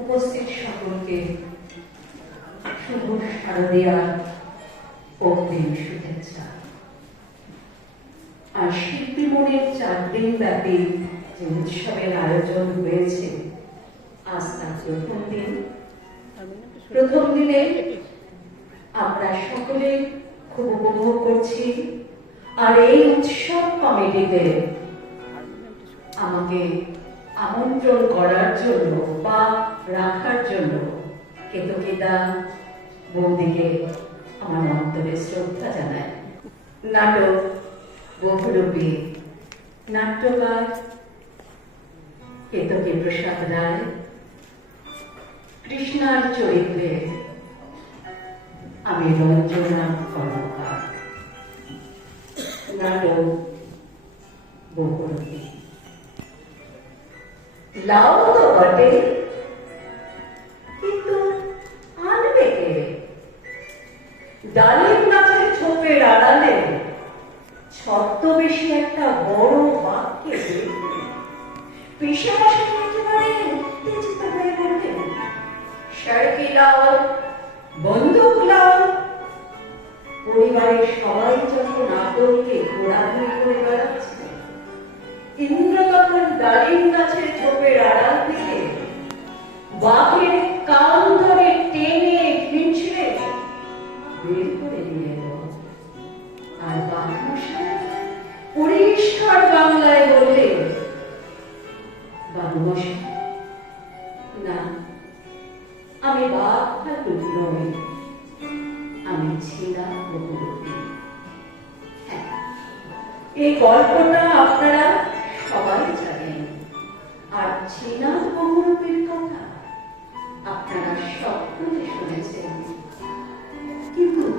উপস্থিত সকলকে শুভ শারদীয়ার অগ্রিম শুভেচ্ছা। আর চার দিন ব্যাপী যে উৎসবের আয়োজন হয়েছে, আজ তার প্রথম দিন। প্রথম দিনে আমরা সকলে খুব উপভোগ করছি। আর এই উৎসব কমিটিতে আমাকে আমন্ত্রণ করার জন্য বা রাখার জন্য কেতকিদা বৌদিকে আমার অন্তরে শ্রদ্ধা জানায়। নাটক, বহুরূপী নাট্যকার কেতকী প্রসাদ রায়, কৃষ্ণার চরিত্রে আমি রঞ্জনা কর্মকার। নাটক, বহুরূপী। লাউ তো বটে। ডালিম গাছের ছোপের আড়ালে ছদ্মবেশী একটা বড় বাক্যে পিসামাসে একেবারে উত্তেজিত হয়ে বললেন সার্কি লাও বন্দুক লাও পরিবারের সবাই যখন আদরকে ঘোরাঘুরি করে বেড়াচ্ছে ইন্দ্র তখন ডালিম গাছের ঝোপের আড়াল থেকে বাঘের আর পরিষ্কার বাংলায় বললে বাবু মশাই না, আমি বাঘ ভাল্লুক নই আমি ছিলাম হ্যাঁ এই গল্পটা আপনারা সবাই জানেন। আর চীনা বহুরূপীর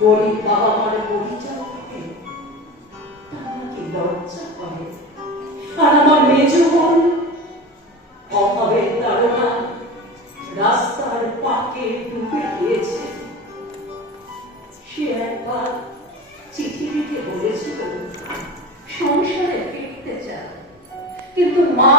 গরিব বাবা মার পরিচয় থাকে তা লজ্জা করে। আর আমার মেজ বোন, অভাবের তারা রাস্তার পাকে ডুবে গিয়েছে। সে একবার চিঠি লিখে বলেছিল, সংসারে ফিরতে চায়, কিন্তু মা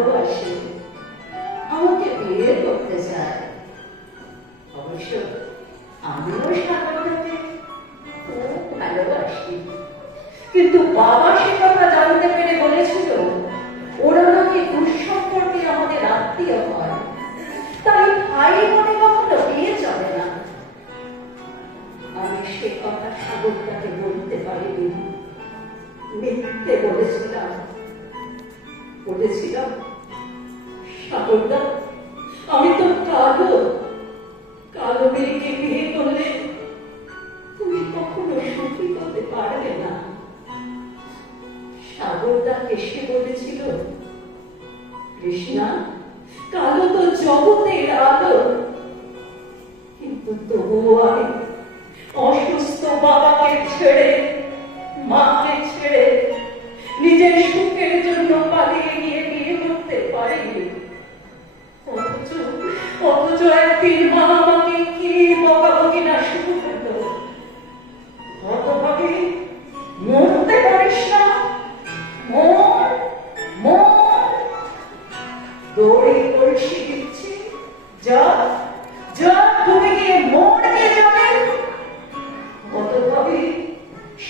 adorado, eu. বলেছিলাম সাগরদা, আমি তো কালো কালো মেয়েকে বিয়ে করলে তুমি কখনো সুখী হতে পারবে না। সাগরদা এসে বলেছিল, কৃষ্ণা, কালো তো জগতের আলো। কিন্তু তবুও আমি অসুস্থ বাবাকে ছেড়ে, মাকে ছেড়ে নিজের সুখের জন্য পালিয়ে গিয়ে বিয়ে করতে অথচ অথচ একদিন মা আমাকে কি বকাবকি না শুরু মরতে পারিস না। যা যা তুমি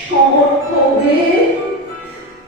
সমর্থ হয়ে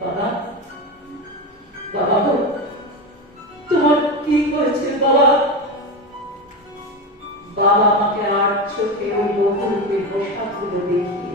বাবা বাবা তোমার কি বাবা? বাবা আমাকে আর চোখে ওই বহুরূপের পোশাকগুলো দেখিয়ে